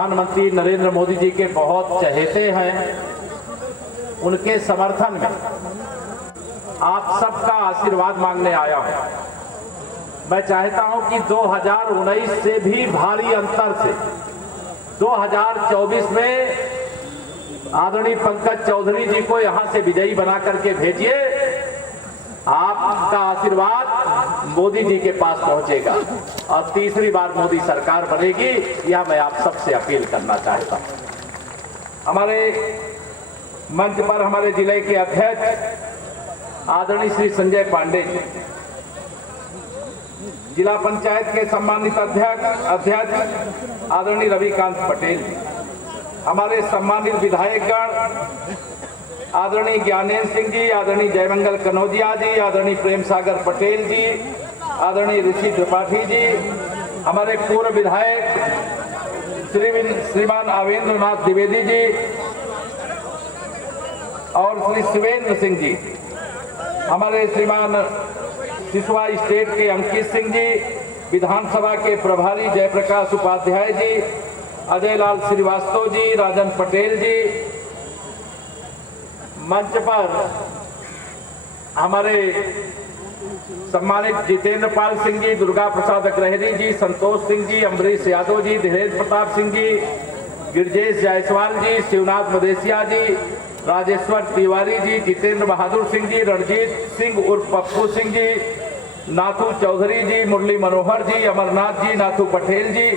प्रधानमंत्री नरेंद्र मोदी जी के बहुत चहेते हैं। उनके समर्थन में आप सबका आशीर्वाद मांगने आया हूं। मैं चाहता हूं कि 2019 से भी भारी अंतर से 2024 में आदरणीय पंकज चौधरी जी को यहां से विजयी बना करके भेजिए। आपका आशीर्वाद मोदी जी के पास पहुंचेगा और तीसरी बार मोदी सरकार बनेगी, यह मैं आप सबसे अपील करना चाहता हूं। हमारे मंच पर हमारे जिले के अध्यक्ष आदरणीय श्री संजय पांडे जी, जिला पंचायत के सम्मानित अध्यक्ष आदरणीय रविकांत पटेल जी, हमारे सम्मानित विधायकगण आदरणीय ज्ञानेन्द्र सिंह जी, आदरणीय जयमंगल कनौजिया जी, आदरणीय प्रेम सागर पटेल जी, आदरणीय ऋषि त्रिपाठी जी, हमारे पूर्व विधायक श्रीमान आवेंद्र नाथ द्विवेदी जी और श्री शिवेंद्र सिंह जी, हमारे श्रीमान सिसवा स्टेट के अंकित सिंह जी, विधानसभा के प्रभारी जयप्रकाश उपाध्याय जी, अजय लाल श्रीवास्तव जी, राजन पटेल जी, मंच पर हमारे सम्मानित जितेंद्र पाल सिंह जी, दुर्गा प्रसाद अग्रहरी जी, संतोष सिंह जी, अमरीश यादव जी, धीरेन्द्र प्रताप सिंह जी, गिरजेश जायसवाल जी, शिवनाथ मदेशिया जी, राजेश्वर तिवारी जी, जितेंद्र बहादुर सिंह जी, रणजीत सिंह उर्फ पप्पू सिंह जी, नाथू चौधरी जी, मुरली मनोहर जी, अमरनाथ जी, नाथू पटेल जी,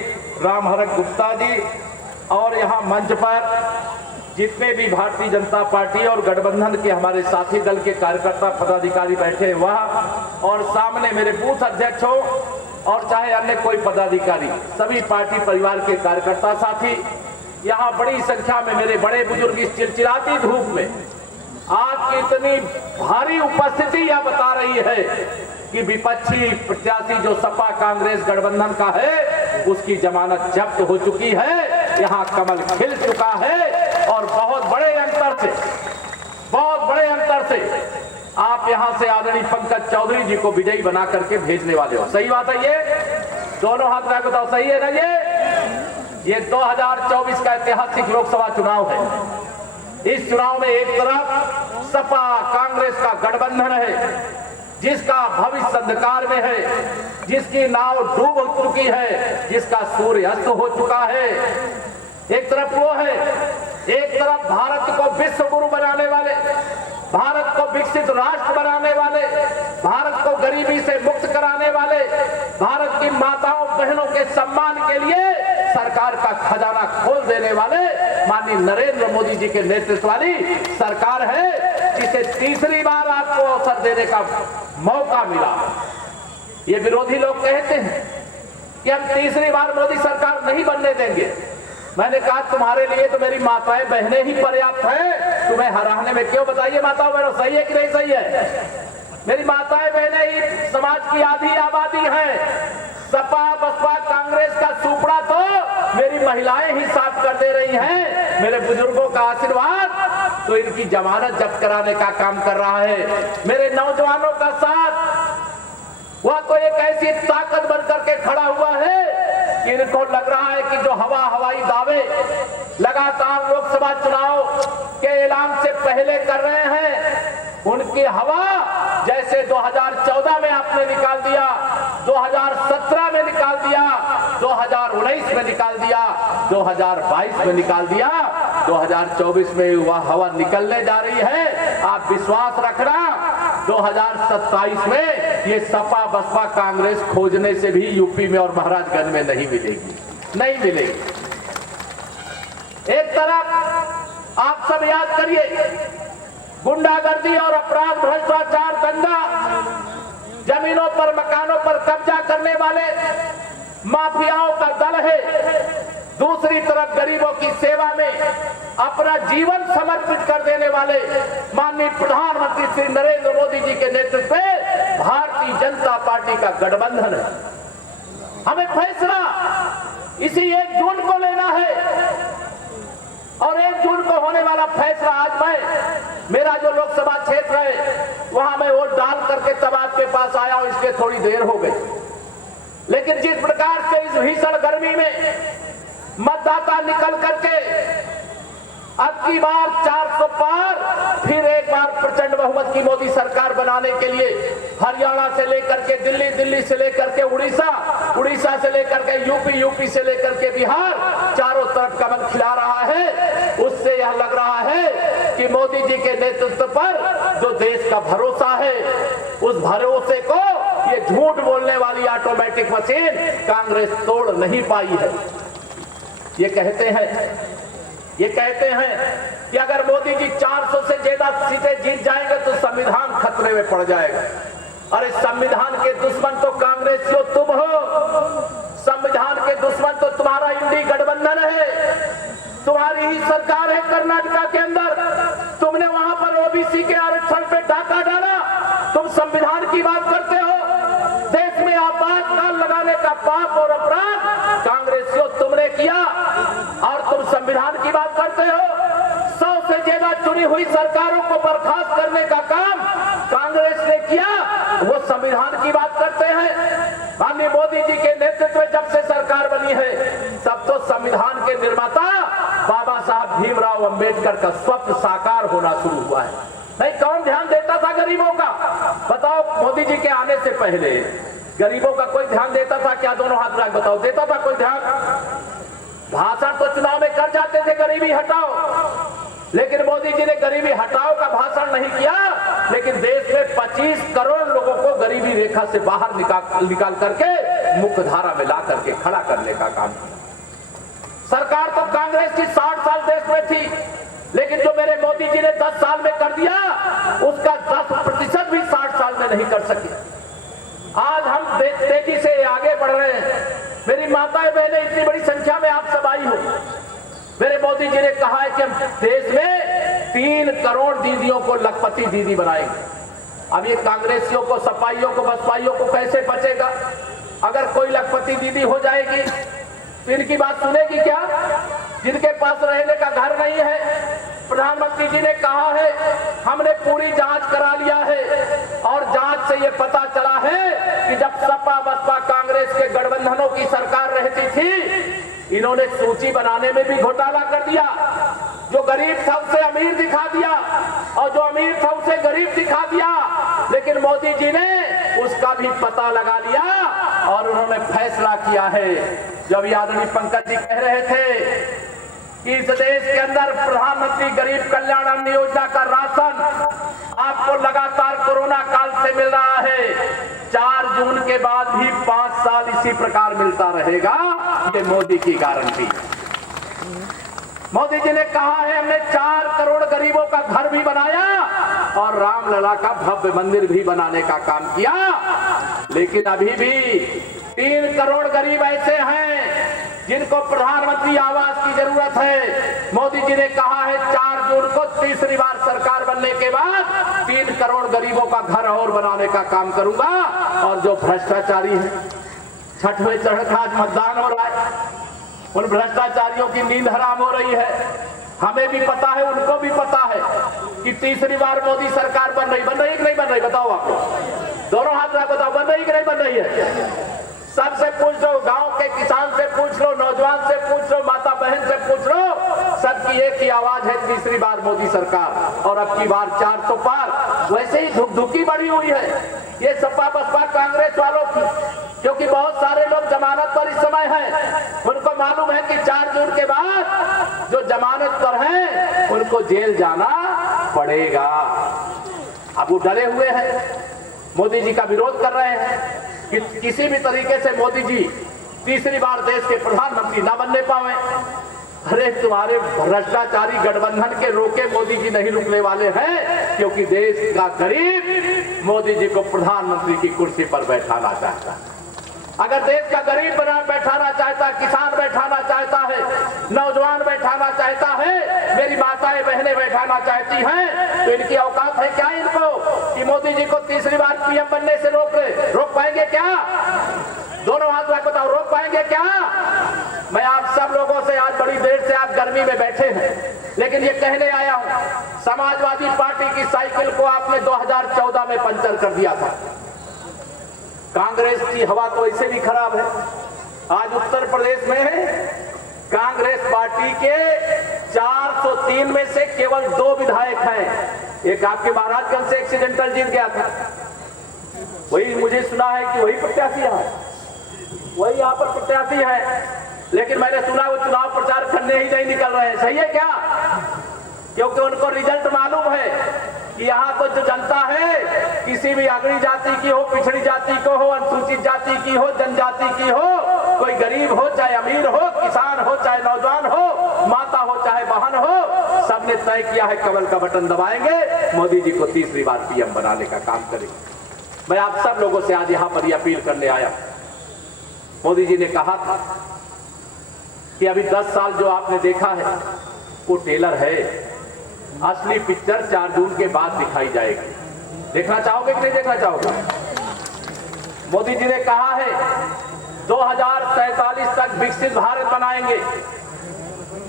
रामहरक गुप्ता जी और यहाँ मंच पर जितने भी भारतीय जनता पार्टी और गठबंधन के हमारे साथी दल के कार्यकर्ता पदाधिकारी बैठे वह और सामने मेरे बूथ अध्यक्ष हो और चाहे अन्य कोई पदाधिकारी, सभी पार्टी परिवार के कार्यकर्ता साथी, यहाँ बड़ी संख्या में मेरे बड़े बुजुर्ग इस चिलचिलाती धूप में आपकी इतनी भारी उपस्थिति यह बता रही है कि विपक्षी प्रत्याशी जो सपा कांग्रेस गठबंधन का है उसकी जमानत जब्त हो चुकी है। यहाँ कमल खिल चुका है और बहुत बड़े अंतर से आप यहां से आदरणीय पंकज चौधरी जी को विजयी बना करके भेजने वाले हो। सही बात है ये? दोनों हाथ में बताओ, सही है ना? ये 2024 का ऐतिहासिक लोकसभा चुनाव है। इस चुनाव में एक तरफ सपा कांग्रेस का गठबंधन है जिसका भविष्य अंधकार में है, जिसकी नाव डूब चुकी है, जिसका सूर्य अस्त हो चुका है। एक तरफ वो है, एक तरफ भारत को विश्व गुरु बनाने वाले, भारत को विकसित राष्ट्र बनाने वाले, भारत को गरीबी से मुक्त कराने वाले, भारत की माताओं बहनों के सम्मान के लिए सरकार का खजाना खोल देने वाले माननीय नरेंद्र मोदी जी के नेतृत्व वाली सरकार है, जिसे तीसरी बार आपको अवसर देने का मौका मिला। ये विरोधी लोग कहते हैं कि हम तीसरी बार मोदी सरकार नहीं बनने देंगे। मैंने कहा तुम्हारे लिए तो मेरी माताएं बहनें ही पर्याप्त हैं, तुम्हें हराने में क्यों? बताइए माताओं बहनों, सही है कि नहीं सही है? मेरी माताएं बहनें ही समाज की आधी आबादी हैं। सपा बसपा कांग्रेस का सुपड़ा तो मेरी महिलाएं ही साफ कर दे रही हैं। मेरे बुजुर्गों का आशीर्वाद तो इनकी जमानत जब्त कराने का काम कर रहा है। मेरे नौजवानों का साथ वह तो एक ऐसी ताकत बनकर के खड़ा हुआ है कि इनको लग रहा है कि जो हवाई दावे लगातार लोकसभा चुनाव के ऐलान से पहले कर रहे हैं, उनकी हवा जैसे 2014 में आपने निकाल दिया, 2017 में निकाल दिया, 2019 में निकाल दिया, 2022 में निकाल दिया, 2024 में वह हवा निकलने जा रही है। आप विश्वास रखना 2027 में ये सपा बसपा कांग्रेस खोजने से भी यूपी में और महाराजगंज में नहीं मिलेगी। एक तरफ आप सब याद करिए, गुंडागर्दी और अपराध, भ्रष्टाचार, दंगा, जमीनों पर मकानों पर कब्जा करने वाले माफियाओं का दल है। दूसरी तरफ गरीबों की सेवा में अपना जीवन समर्पित कर देने वाले माननीय प्रधानमंत्री श्री नरेंद्र मोदी जी के नेतृत्व में भारतीय जनता पार्टी का गठबंधन है। हमें फैसला इसी 1 जून को लेना है और 1 जून को होने वाला फैसला आज मेरा जो लोकसभा क्षेत्र है वहां मैं वोट डाल करके तब आपके पास आया हूं, इसके थोड़ी देर हो गई। लेकिन जिस प्रकार से इस भीषण गर्मी में मध्य मतदाता निकल करके अब की बार 400 पार फिर एक बार प्रचंड बहुमत की मोदी सरकार बनाने के लिए हरियाणा से लेकर के दिल्ली, दिल्ली से लेकर के उड़ीसा, उड़ीसा से लेकर के यूपी, यूपी से लेकर के बिहार, चारों तरफ कमल खिला रहा है। उससे यह लग रहा है कि मोदी जी के नेतृत्व पर जो देश का भरोसा है, उस भरोसे को ये झूठ बोलने वाली ऑटोमेटिक मशीन कांग्रेस तोड़ नहीं पाई है। ये कहते हैं कि अगर मोदी जी 400 से ज्यादा सीटें जीत जाएंगे तो संविधान खतरे में पड़ जाएगा। अरे संविधान के दुश्मन तो कांग्रेसियों तुम हो, संविधान के दुश्मन तो तुम्हारा इंडी गठबंधन है, तुम्हारी ही सरकार है कर्नाटका के अंदर। तुमने वहां पर ओबीसी के आरक्षण पे डाका डाला, तुम संविधान की बात करते हो। देश में आपातकाल लगाने का पाप और अपराध कांग्रेसियों तुमने किया और तुम संविधान की बात करते हो। 100 से ज्यादा चुनी हुई सरकारों को बर्खास्त करने का काम कांग्रेस ने किया, वो संविधान की बात करते हैं। माननीय मोदी जी के नेतृत्व में जब से सरकार बनी है, तब तो संविधान के निर्माता बाबा साहब भीमराव अंबेडकर का स्वप्न साकार होना शुरू हुआ है। नहीं, कौन ध्यान देता था गरीबों का? बताओ, मोदी जी के आने से पहले गरीबों का कोई ध्यान देता था क्या? दोनों हाथ रख बताओ, देता था कोई ध्यान? भाषण तो चुनाव में कर जाते थे गरीबी हटाओ, लेकिन मोदी जी ने गरीबी हटाओ का भाषण नहीं किया, लेकिन देश में 25 करोड़ लोगों को गरीबी रेखा से बाहर निकाल करके मुख्यधारा में ला करके खड़ा करने का काम किया। सरकार तो कांग्रेस की 60 साल देश में थी, लेकिन जो मेरे मोदी जी ने 10 साल में कर दिया, उसका 10% भी 60 साल में नहीं कर सके। आज हम तेजी से आगे बढ़ रहे हैं। मेरी माताएं बहनें इतनी बड़ी संख्या में आप सब आई हो। मेरे मोदी जी ने कहा है कि हम देश में 3 करोड़ दीदियों को लखपति दीदी बनाएंगे। अब ये कांग्रेसियों को, सपाइयों को, बसपाइयों को कैसे बचेगा? अगर कोई लखपति दीदी हो जाएगी तो इनकी बात सुनेगी क्या? जिनके पास रहने का घर नहीं है, प्रधानमंत्री जी ने कहा है हमने पूरी जांच करा लिया है और जांच से ये पता चला है कि जब सपा बसपा कांग्रेस के गठबंधनों की सरकार रहती थी, इन्होंने सूची बनाने में भी घोटाला कर दिया। जो गरीब था उसे अमीर दिखा दिया और जो अमीर था उसे गरीब दिखा दिया, लेकिन मोदी जी ने उसका भी पता लगा लिया और उन्होंने फैसला किया है। जब आदरणीय पंकज जी कह रहे थे कि इस देश के अंदर प्रधानमंत्री गरीब कल्याण अन्न योजना का राशन आपको लगातार कोरोना काल से मिल रहा है, 4 जून के बाद भी 5 साल इसी प्रकार मिलता रहेगा, ये मोदी की गारंटी। मोदी जी ने कहा है हमने 4 करोड़ गरीबों का घर भी बनाया और रामलला का भव्य मंदिर भी बनाने का काम किया, लेकिन अभी भी 3 करोड़ गरीब ऐसे हैं जिनको प्रधानमंत्री आवास की जरूरत है। मोदी जी ने कहा है 4 जून को तीसरी बार सरकार बनने के बाद 3 करोड़ गरीबों का घर और बनाने का काम करूंगा। और जो भ्रष्टाचारी है, 6वें चरण का आज मतदान हो रहा है, उन भ्रष्टाचारियों की नींद हराम हो रही है। हमें भी पता है, उनको भी पता है कि तीसरी बार मोदी सरकार बन रही कि नहीं बन रही? बताओ आप लोग, दोनों हाथ रख बताओ, बन रही कि नहीं बन रही है? सबसे पूछ लो, गांव के किसान से पूछ लो, नौजवान से पूछ लो, माता बहन से पूछ लो, सबकी एक ही आवाज है, तीसरी बार मोदी सरकार। और अब की बार 400 पार। वैसे ही धुकधुकी बढ़ी हुई है ये सपा बसपा कांग्रेस वालों की, क्योंकि बहुत सारे लोग जमानत पर इस समय हैं। उनको मालूम है कि 4 जून के बाद जो जमानत पर हैं उनको जेल जाना पड़ेगा। अब वो डरे हुए हैं, मोदी जी का विरोध कर रहे हैं कि किसी भी तरीके से मोदी जी तीसरी बार देश के प्रधानमंत्री ना बनने पावे। अरे तुम्हारे भ्रष्टाचारी गठबंधन के रोके मोदी जी नहीं रुकने वाले हैं, क्योंकि देश का गरीब मोदी जी को प्रधानमंत्री की कुर्सी पर बैठाना चाहता है। अगर देश का गरीब बैठाना चाहता है, किसान बैठाना चाहता है, नौजवान बैठाना चाहता है, मेरी माताएं बहनें बैठाना चाहती हैं, तो इनकी औकात है क्या इनको कि मोदी जी को तीसरी बार पीएम बनने से रोक पाएंगे क्या? दोनों हाथ रख बताओ, रोक पाएंगे क्या? मैं आप सब लोगों से, आज बड़ी देर से आप गर्मी में बैठे हैं, लेकिन ये कहने आया हूं, समाजवादी पार्टी की साइकिल को आपने 2014 में पंचर कर दिया था। कांग्रेस की हवा तो ऐसे भी खराब है। आज उत्तर प्रदेश में कांग्रेस पार्टी के 403 में से केवल 2 विधायक हैं। एक आपके महाराजगंज से एक्सीडेंटल जीत गया था, वही मुझे सुना है कि वही प्रत्याशी है, वही यहाँ पर प्रत्याशी है, लेकिन मैंने सुना वो चुनाव प्रचार करने ही नहीं निकल रहे हैं। सही है क्या? क्योंकि उनको रिजल्ट मालूम है कि यहाँ तो जो जनता है, किसी भी अगड़ी जाति की हो, पिछड़ी जाति को हो, अनुसूचित जाति की हो, जनजाति की हो, कोई गरीब हो चाहे अमीर हो, किसान हो चाहे नौजवान हो, माता हो चाहे बहन हो, सबने तय किया है कमल का बटन दबाएंगे, मोदी जी को तीसरी बार पीएम बनाने का काम करेंगे। मैं आप सब लोगों से आज यहाँ पर अपील करने आया। मोदी जी ने कहा था कि अभी 10 साल जो आपने देखा है वो टेलर है, असली पिक्चर 4 जून के बाद दिखाई जाएगी। देखना चाहोगे कि नहीं देखना चाहोगे? मोदी जी ने कहा है 2047 तक विकसित भारत बनाएंगे,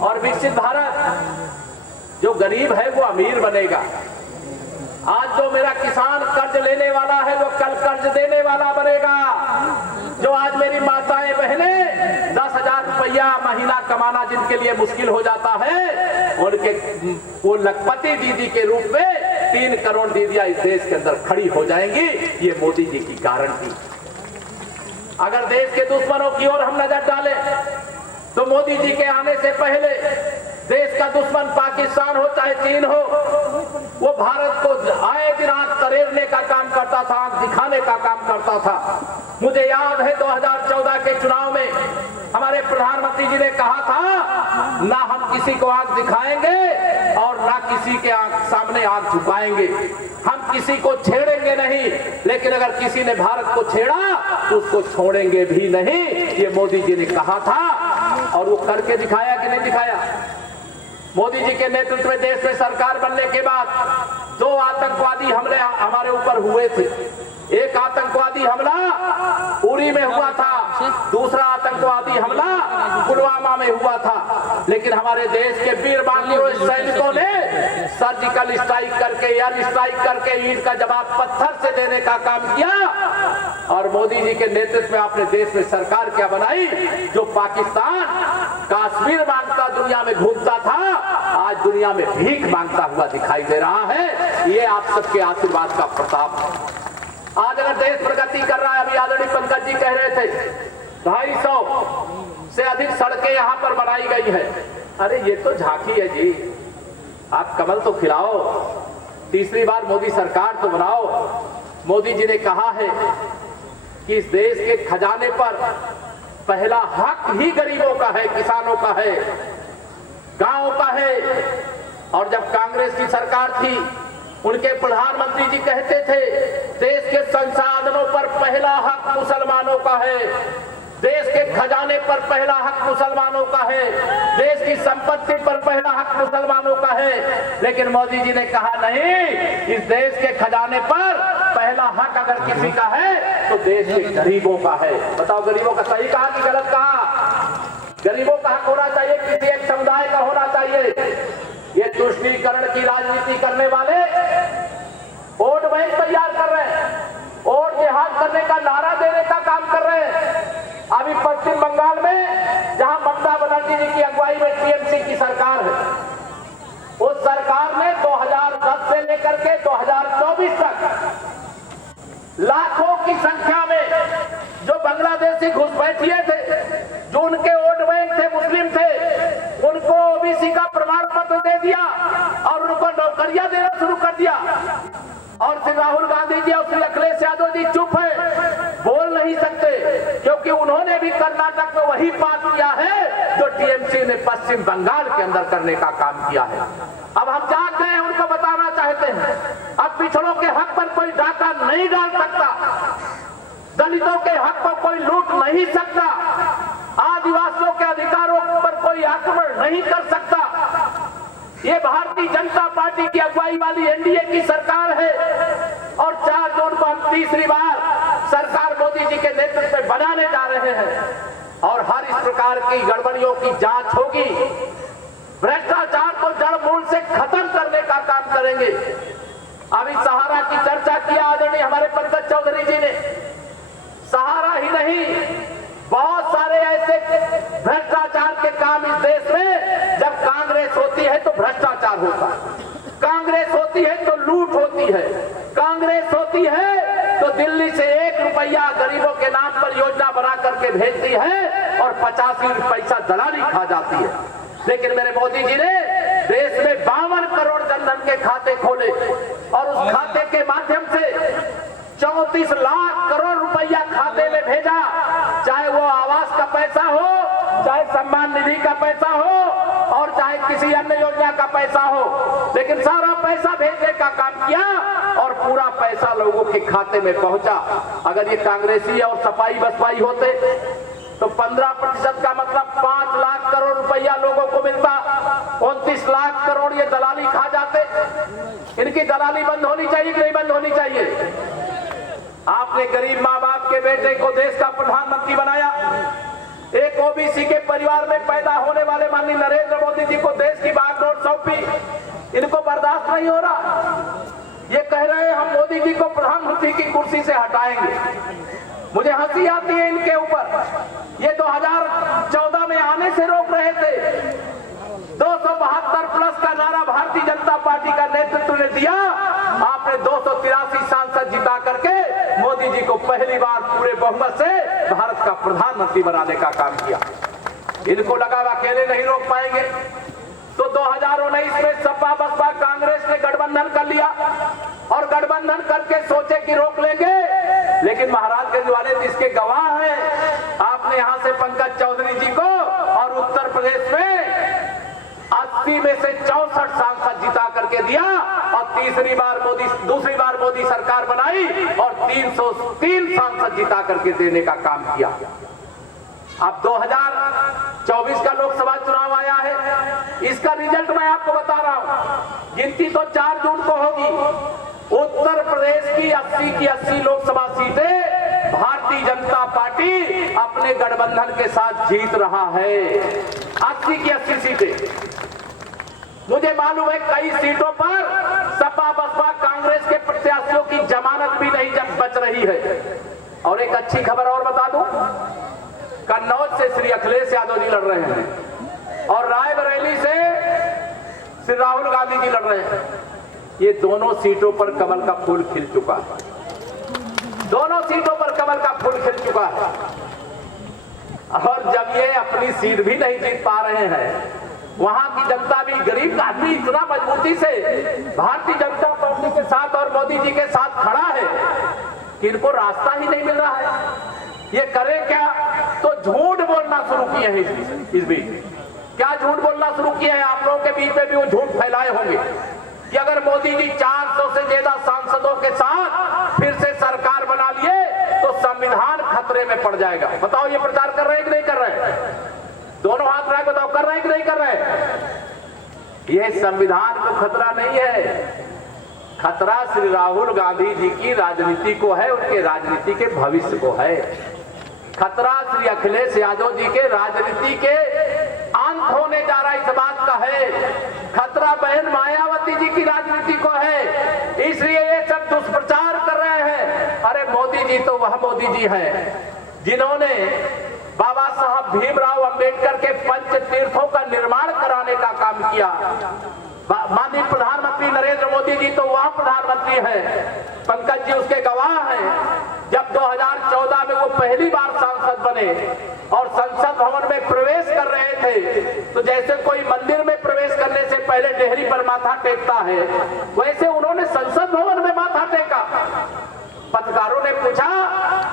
और विकसित भारत जो गरीब है वो अमीर बनेगा। आज जो मेरा किसान कर्ज लेने वाला है वो कल कर्ज देने वाला बनेगा। जो आज मेरी माताएं बहनें 10,000 रुपया महीना कमाना जिनके लिए मुश्किल हो जाता है, उनके वो लखपति दीदी के रूप में 3 करोड़ दीदियां इस देश के अंदर खड़ी हो जाएंगी। ये मोदी जी की गारंटी। अगर देश के दुश्मनों की ओर हम नजर डालें तो मोदी जी के आने से पहले देश का दुश्मन पाकिस्तान हो चाहे चीन हो, वो भारत को आए दिन आंख तरेरने का काम करता था, आंख दिखाने का काम करता था। मुझे याद है 2014 के चुनाव में हमारे प्रधानमंत्री जी ने कहा था, ना हम किसी को आंख दिखाएंगे और ना किसी के सामने आंख झुकाएंगे, हम किसी को छेड़ेंगे नहीं, लेकिन अगर किसी ने भारत को छेड़ा तो उसको छोड़ेंगे भी नहीं। ये मोदी जी ने कहा था, और वो करके दिखाया कि नहीं दिखाया? मोदी जी के नेतृत्व में देश में सरकार बनने के बाद 2 आतंकवादी हमले हमारे ऊपर हुए थे। एक आतंकवादी हमला उरी में हुआ था, दूसरा आतंकवादी हमला पुलवामा में हुआ था, लेकिन हमारे देश के वीर बागियों सैनिकों ने सर्जिकल स्ट्राइक करके, एयर स्ट्राइक करके ईंट का जवाब पत्थर से देने का काम किया। और मोदी जी के नेतृत्व में अपने देश में सरकार क्या बनाई? जो पाकिस्तान कश्मीर मांगता दुनिया में घूमता था, आज दुनिया में भीख मांगता हुआ दिखाई दे रहा है। ये आप सबके आशीर्वाद का प्रताप है। आज अगर देश प्रगति कर रहा है, अभी आदरणीय पंकज जी कह रहे थे 250 से अधिक सड़कें यहाँ पर बनाई गई है। अरे ये तो झांकी है जी, आप कमल तो खिलाओ, तीसरी बार मोदी सरकार तो बनाओ। मोदी जी ने कहा है कि इस देश के खजाने पर पहला हक ही गरीबों का है, किसानों का है, गांवों का है। और जब कांग्रेस की सरकार थी, उनके प्रधानमंत्री जी कहते थे देश के संसाधनों पर पहला हक मुसलमानों का है, देश के खजाने पर पहला हक मुसलमानों का है, देश की संपत्ति पर पहला हक मुसलमानों का है। लेकिन मोदी जी ने कहा नहीं, इस देश के खजाने पर पहला हक अगर किसी का है तो देश के गरीबों का है। बताओ गरीबों का सही कहा कि गलत कहा? गरीबों का हक होना चाहिए, किसी एक समुदाय का होना चाहिए। ये तुष्टीकरण की राजनीति करने वाले वोट बैंक तैयार कर रहे हैं, वोट जिहाद करने का नारा देने का काम कर रहे हैं। अभी पश्चिम बंगाल में जहां ममता बनर्जी जी की अगुवाई में टीएमसी की सरकार है, उस सरकार ने 2010 से लेकर के 2024 तक लाखों की संख्या में जो बांग्लादेशी घुसपैठिए थे, जो उनके वोट बैंक थे, मुस्लिम थे, उनको ओबीसी का प्रमाण पत्र दे दिया और उनको नौकरियां देना शुरू कर दिया। और श्री राहुल गांधी जी और श्री अखिलेश यादव जी चुप है, बोल नहीं सकते, क्योंकि उन्होंने भी कर्नाटक में वही बात किया है जो टीएमसी ने पश्चिम बंगाल के अंदर करने का काम किया है। अब हम जाग गए हैं, उनको बताना चाहते हैं, अब पिछड़ों के हक पर कोई डाका नहीं डाल सकता, दलितों के हक पर कोई लूट नहीं सकता, आदिवासियों के अधिकारों पर कोई आक्रमण नहीं कर सकता। ये भारतीय जनता पार्टी की अगुवाई वाली एनडीए की सरकार है, और 4 जून को हम तीसरी बार सरकार मोदी जी के नेतृत्व में बनाने जा रहे हैं। और हर इस प्रकार की गड़बड़ियों की जांच होगी, भ्रष्टाचार को जड़ मूल से खत्म करने का काम करेंगे। अभी सहारा की चर्चा किया आदरणीय हमारे पंकज चौधरी जी ने। सहारा ही नहीं, बहुत सारे ऐसे भ्रष्टाचार के काम नाम इस देश में जब कांग्रेस होती है तो भ्रष्टाचार होता है, कांग्रेस होती है तो लूट होती है, कांग्रेस होती है तो दिल्ली से 1 रुपया गरीबों के नाम पर योजना बना करके भेजती है और 85 पैसा दलाली खा जाती है। लेकिन मेरे मोदी जी ने देश में 52 करोड़ जनधन के खाते खोले और उस खाते के माध्यम से 34 लाख करोड़ रुपया खाते में भेजा, चाहे वो आवास का पैसा हो, चाहे सम्मान निधि का पैसा हो और चाहे किसी अन्य योजना का पैसा हो, लेकिन सारा पैसा भेजने का काम किया और पूरा पैसा लोगों के खाते में पहुंचा। अगर ये कांग्रेसी और सपाई बसपाई होते तो 15% का मतलब 5 लाख करोड़ रुपया लोगों को मिलता, 29 लाख करोड़ ये दलाली खा जाते। इनकी दलाली बंद होनी चाहिए कि नहीं बंद होनी चाहिए? आपने गरीब माँ बाप के बेटे को देश का प्रधानमंत्री बनाया, एक ओबीसी के परिवार में पैदा होने वाले माननीय नरेंद्र मोदी जी को देश की बागडोर सौंपी। इनको बर्दाश्त नहीं हो रहा, ये कह रहे हैं हम मोदी जी को प्रधानमंत्री की कुर्सी से हटाएंगे। मुझे हंसी आती है इनके ऊपर। ये 2014 में आने से रोक रहे थे, 272 प्लस का नारा भारतीय जनता पार्टी का नेतृत्व ने दिया, आपने 283 सांसद जिता करके मोदी जी को पहली बार पूरे बहुमत से भारत का प्रधानमंत्री बनाने का काम किया। इनको लगा अकेले नहीं रोक पाएंगे, तो 2019 में सपा बसपा कांग्रेस ने गठबंधन कर लिया और गठबंधन करके सोचे कि रोक लेंगे, लेकिन महाराजगंज वाले इसके गवाह हैं। आपने यहां से पंकज चौधरी जी को और उत्तर प्रदेश में 80 में से 64 सांसद जिता करके दिया और दूसरी बार मोदी सरकार बनाई और 303 सांसद जिता करके देने का काम किया। अब 2024 का लोकसभा चुनाव आया है, इसका रिजल्ट मैं आपको बता रहा हूं। गिनती तो 4 जून को होगी। उत्तर प्रदेश की 80 की 80 लोकसभा सीटें भारतीय जनता पार्टी अपने गठबंधन के साथ जीत रहा है। 80 की 80 सीटें। मुझे मालूम है कई सीटों पर सपा बसपा कांग्रेस के प्रत्याशियों की जमानत भी नहीं बच रही है। और एक अच्छी खबर और बता दूं, कन्नौज से श्री अखिलेश यादव जी लड़ रहे हैं और रायबरेली से श्री राहुल गांधी जी लड़ रहे हैं। ये दोनों सीटों पर कमल का फूल खिल चुका है, दोनों सीटों पर कमल का फूल खिल चुका है। और जब ये अपनी सीट भी नहीं जीत पा रहे हैं, वहां की जनता भी, गरीब आदमी इतना मजबूती से भारतीय जनता पार्टी के साथ और मोदी जी के साथ खड़ा है कि इनको रास्ता ही नहीं मिल रहा है। ये करे क्या? तो झूठ बोलना शुरू किए हैं इस बीच। क्या झूठ बोलना शुरू किया है? आप लोगों के बीच में भी वो झूठ फैलाए होंगे कि अगर मोदी जी 400 से ज्यादा सांसदों के साथ फिर से सरकार बना लिए तो संविधान खतरे में पड़ जाएगा। बताओ ये प्रचार कर रहे हैं कि नहीं कर रहे हैं? दोनों हाथ रख बताओ, कर रहे हैं कि नहीं कर रहे? ये संविधान को खतरा नहीं है, खतरा श्री राहुल गांधी जी की राजनीति को है, उनके राजनीति के भविष्य को है। खतरा श्री अखिलेश यादव जी के राजनीति के अंत होने जा रहा इस बात का है। खतरा बहन मायावती जी की राजनीति को है, इसलिए ये सब दुष्प्रचार कर रहे हैं। अरे मोदी जी तो वह मोदी जी हैं जिन्होंने बाबा साहब भीमराव अंबेडकर के पंच तीर्थों का निर्माण कराने का काम किया। माननीय प्रधानमंत्री नरेंद्र मोदी जी तो वह प्रधानमंत्री हैं, पंकज जी उसके गवाह हैं। जब 2014 में वो पहली बार सांसद बने और संसद भवन में प्रवेश कर रहे थे, तो जैसे कोई मंदिर में प्रवेश करने से पहले डेहरी पर माथा टेकता है, वैसे उन्होंने संसद भवन में माथा टेका। पत्रकारों ने पूछा,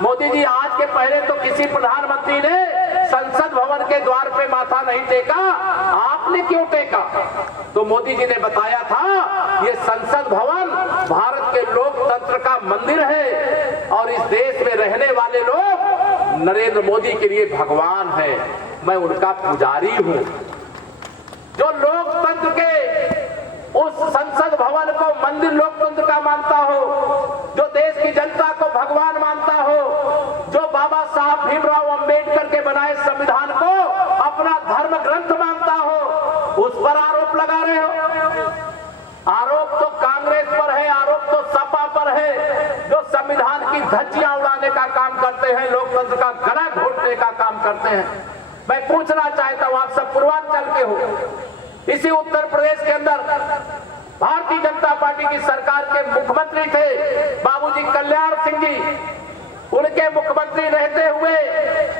मोदी जी आज के पहले तो किसी प्रधानमंत्री ने संसद भवन के द्वार पे माथा नहीं टेका, आपने क्यों टेका? तो मोदी जी ने बताया था ये संसद भवन भारत के लोकतंत्र का मंदिर है और इस देश में रहने वाले लोग नरेंद्र मोदी के लिए भगवान है, मैं उनका पुजारी हूं। जो लोकतंत्र के उस संसद भवन को मंदिर लोकतंत्र का मानता हो, जो देश की जनता को भगवान मानता हो, जो बाबा साहब भीमराव अंबेडकर के बनाए संविधान को अपना धर्म ग्रंथ मानता हो, उस पर आरोप लगा रहे हो। आरोप तो कांग्रेस पर है, आरोप तो सपा पर है, जो संविधान की धज्जियां उड़ाने का काम करते हैं, लोकतंत्र का गला घोटने का काम करते हैं। मैं पूछना चाहता हूं, आप सब पूर्वांचल के हो, इसी उत्तर प्रदेश के अंदर भारतीय जनता पार्टी की सरकार के मुख्यमंत्री थे बाबूजी कल्याण सिंह जी। उनके मुख्यमंत्री रहते हुए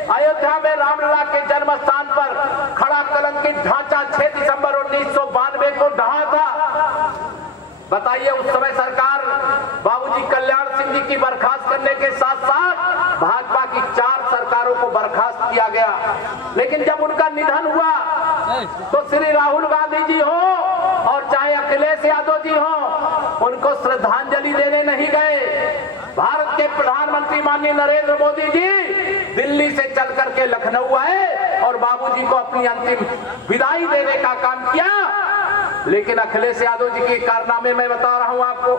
अयोध्या में रामलला के जन्म स्थान पर खड़ा कलंकित ढांचा 6 दिसंबर 1992 को ढहा था। बताइए, उस समय सरकार बाबूजी कल्याण सिंह जी की बर्खास्त करने के साथ साथ भाजपा की 4 सरकारों को बर्खास्त किया गया। लेकिन जब उनका निधन हुआ तो श्री राहुल गांधी जी हो और चाहे अखिलेश यादव जी हो, उनको श्रद्धांजलि देने नहीं गए। भारत के प्रधानमंत्री माननीय नरेंद्र मोदी जी दिल्ली से चल करके लखनऊ आए और बाबूजी को अपनी अंतिम विदाई देने का काम किया। लेकिन अखिलेश यादव जी के कारनामे मैं बता रहा हूं आपको।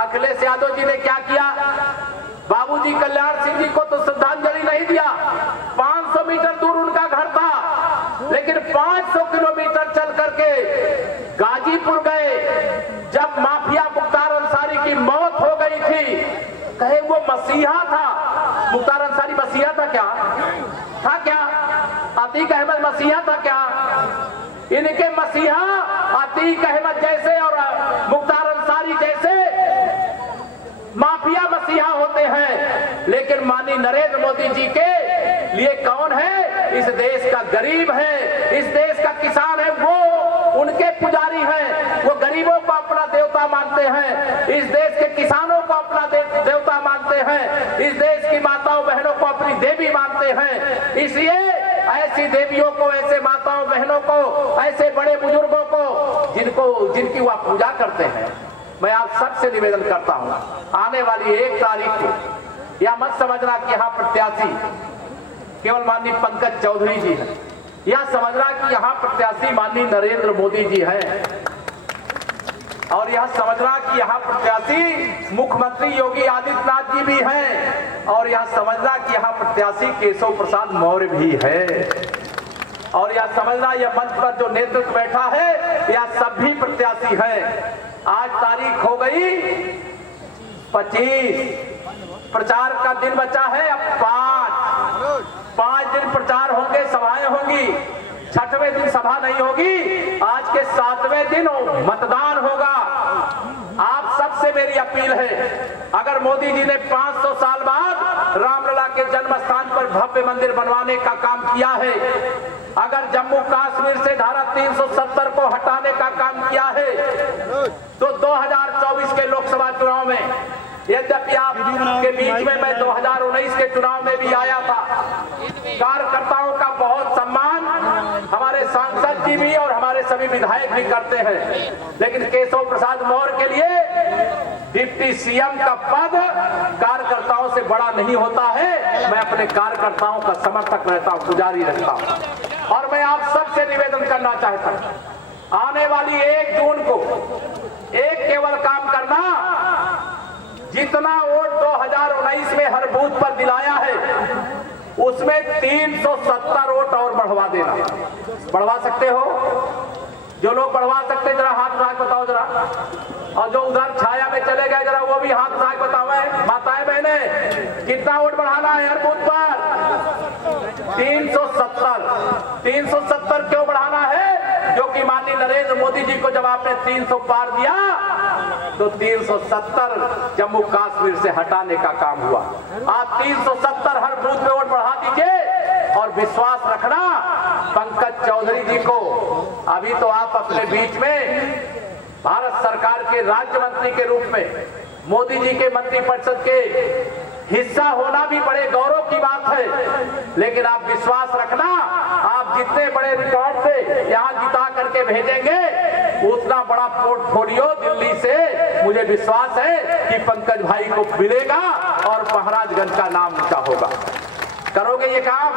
अखिलेश यादव जी ने क्या किया? बाबूजी कल्याण सिंह जी को तो श्रद्धांजलि नहीं दिया। 500 मीटर दूर उनका घर था, लेकिन 500 किलोमीटर चल करके गाजीपुर गए। जब माफिया मुख्तार अंसारी की मौत हो गई थी, कहे वो मसीहा था। मुख्तार अंसारी मसीहा था क्या? था क्या? अतीक अहमद मसीहा था क्या? इनके मसीहा अतीक अहमद जैसे और मुख्तार अंसारी जैसे माफिया मसीहा होते हैं, लेकिन माननीय नरेंद्र मोदी जी के लिए कौन है? इस देश का गरीब है, इस देश का किसान है, वो उनके पुजारी हैं। वो गरीबों को अपना देवता मानते हैं, इस देश के किसानों को अपना देवता मानते हैं, इस देश की माताओं बहनों को अपनी देवी मानते हैं। इसलिए ऐसी देवियों को, ऐसे माताओं बहनों को, ऐसे बड़े बुजुर्गों को जिनकी वह पूजा करते हैं, मैं आप सबसे निवेदन करता हूं, आने वाली 1 तारीख को यह मत समझना कि यहाँ प्रत्याशी केवल माननीय पंकज चौधरी जी हैं। यह समझना कि यहाँ प्रत्याशी माननीय नरेंद्र मोदी जी हैं, और यह समझना कि यहाँ प्रत्याशी मुख्यमंत्री योगी आदित्यनाथ जी भी हैं, और यह समझना कि यहाँ प्रत्याशी केशव प्रसाद मौर्य भी है, और यह समझना यह मंच पर जो नेतृत्व बैठा है यह सभी प्रत्याशी हैं। आज तारीख हो गई 25, प्रचार का दिन बचा है अब 5 दिन प्रचार होंगे, सभाएं होंगी। 6वें दिन सभा नहीं होगी, आज के 7वें दिन मतदान होगा। आप सबसे मेरी अपील है, अगर मोदी जी ने 500 साल बाद रामलला के जन्म स्थान पर भव्य मंदिर बनवाने का काम किया है, अगर जम्मू कश्मीर से धारा 370 को हटाने का काम किया है, तो 2024 के लोकसभा चुनाव में, यद्यपि आप के बीच में मैं 2019 के चुनाव में भी आया था, कार्यकर्ताओं का बहुत सम्मान हमारे सांसद जी भी और हमारे सभी विधायक भी करते हैं, लेकिन केशव प्रसाद मौर्य के लिए डिप्टी सीएम का पद कार्यकर्ताओं से बड़ा नहीं होता है। मैं अपने कार्यकर्ताओं का समर्थक रहता हूं, पुजारी रहता हूं, और मैं आप सबसे निवेदन करना चाहता हूं, आने वाली 1 जून को एक केवल काम करना, जितना वोट 2019 में हर बूथ पर दिलाया है उसमें 370 वोट और बढ़वा देना। बढ़वा सकते हो? जो लोग बढ़वा सकते जरा हाथ उठा के बताओ जरा, और जो उधर छाया में चले गए जरा वो भी हाथ उठा के बताओ। माताएं बहने, कितना वोट बढ़ाना है हर बूथ पर? 370 क्यों बढ़ाना है? जो कि माननीय नरेंद्र मोदी जी को जब आपने 300 पार दिया तो 370 जम्मू कश्मीर से हटाने का काम हुआ। आप 370 हर बूथ में वोट बढ़ा दीजिए, और विश्वास रखना पंकज चौधरी जी को, अभी तो आप अपने बीच में भारत सरकार के राज्य मंत्री के रूप में मोदी जी के मंत्रिपरिषद के हिस्सा होना भी बड़े गौरव की बात है, लेकिन आप विश्वास रखना, आप जितने बड़े रिकॉर्ड से यहाँ जिता करके भेजेंगे, उतना बड़ा पोर्टफोलियो दिल्ली से मुझे विश्वास है कि पंकज भाई को मिलेगा और महाराजगंज का नाम ऊंचा होगा। करोगे ये काम?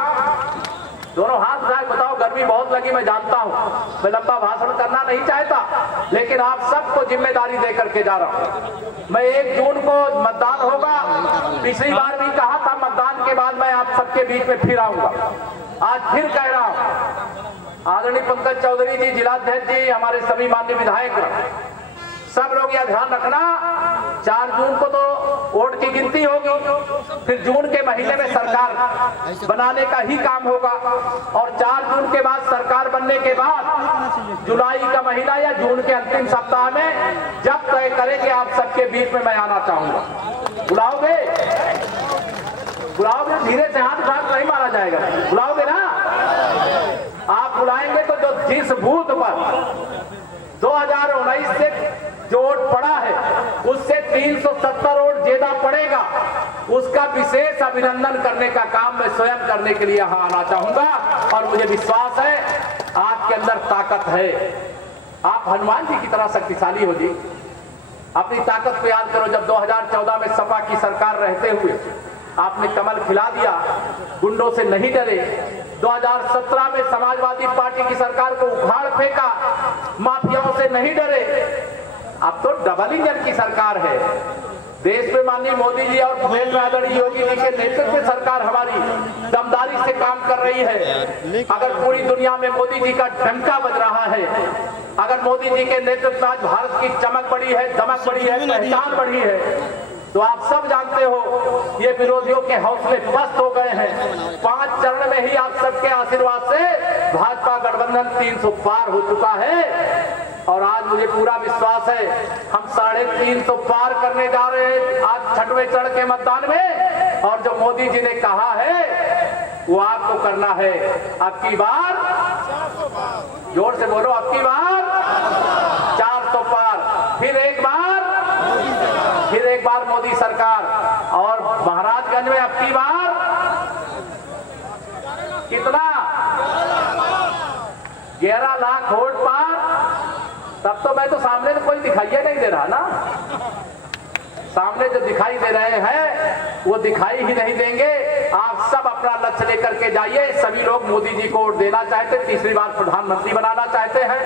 दोनों हाथ उठा के बताओ। गर्मी बहुत लगी, मैं जानता हूं, मैं लंबा भाषण करना नहीं चाहता, लेकिन आप सबको जिम्मेदारी दे करके जा रहा हूं। मैं 1 जून को मतदान होगा, पिछली बार भी कहा था मतदान के बाद मैं आप सबके बीच में फिर आऊंगा, आज फिर कह रहा हूं। आदरणीय पंकज चौधरी जी, जिलाध्यक्ष जी, हमारे सभी माननीय विधायक सब लोग यह ध्यान रखना, 4 जून को तो वोट की गिनती होगी, फिर जून के महीने में सरकार बनाने का ही काम होगा, और 4 जून के बाद सरकार बनने के बाद जुलाई का महीना या जून के अंतिम सप्ताह में जब तय करेंगे आप सबके बीच में मैं आना चाहूंगा। बुलाओगे? बुलाओगे? धीरे से हाथ उठा नहीं मारा जाएगा, बुलाओगे ना? आप बुलाएंगे तो जो जिस बूथ पर 2019 से जो वोट पड़ा है उससे 370 वोट ज्यादा पड़ेगा, उसका विशेष अभिनंदन करने का काम मैं स्वयं करने के लिए यहां आना चाहूंगा। और मुझे विश्वास है आपके अंदर ताकत है, आप हनुमान जी की तरह शक्तिशाली हो जी। अपनी ताकत को याद करो, जब 2014 में सपा की सरकार रहते हुए आपने कमल खिला दिया, गुंडों से नहीं डरे। 2017 में समाजवादी पार्टी की सरकार को उखाड़ फेंका, माफियाओं से नहीं डरे। अब तो डबल इंजन की सरकार है, देश में माननीय मोदी जी और प्रदेश में आदरणीय योगी जी के नेतृत्व में सरकार हमारी दमदारी से काम कर रही है। अगर पूरी दुनिया में मोदी जी का डंका बज रहा है, अगर मोदी जी के नेतृत्व में आज भारत की चमक बढ़ी है, दमक बढ़ी है, पहचान बढ़ी है, तो आप सब जानते हो ये विरोधियों के हौसले पस्त हो गए हैं। 5 चरण में ही आप सबके आशीर्वाद से भाजपा गठबंधन 300 पार हो चुका है। और आज मुझे पूरा विश्वास है हम 350 पार करने जा रहे हैं आज 6वें चरण के मतदान में। और जो मोदी जी ने कहा है वो आपको करना है। अब की बार जोर से बोलो, अब की बार 400 पार, फिर एक बार मोदी सरकार। और महाराजगंज में अब की बार कितना 11 लाख वोट पार। तब तो मैं तो सामने तो कोई दिखाई नहीं दे रहा ना, सामने जो दिखाई दे रहे हैं वो दिखाई ही नहीं देंगे। आप सब अपना लक्ष्य लेकर के जाइए। सभी लोग मोदी जी को वोट देना चाहते, तीसरी बार प्रधानमंत्री बनाना चाहते हैं।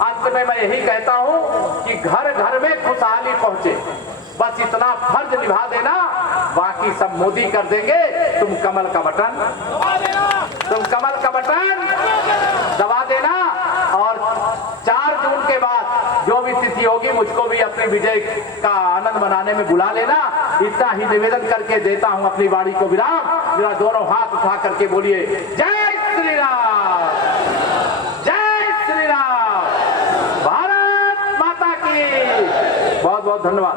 अंत में मैं यही कहता हूं कि घर घर में खुशहाली पहुंचे, बस इतना फर्ज निभा देना, बाकी सब मोदी कर देंगे। तुम कमल का बटन दबा देना। और 4 जून के बाद जो भी तिथि होगी मुझको भी अपने विजय का आनंद मनाने में बुला लेना। इतना ही निवेदन करके देता हूं अपनी वाणी को विराम। मेरा दोनों हाथ उठा करके बोलिए जय श्री राम, जय श्री राम, भारत माता की। बहुत बहुत धन्यवाद।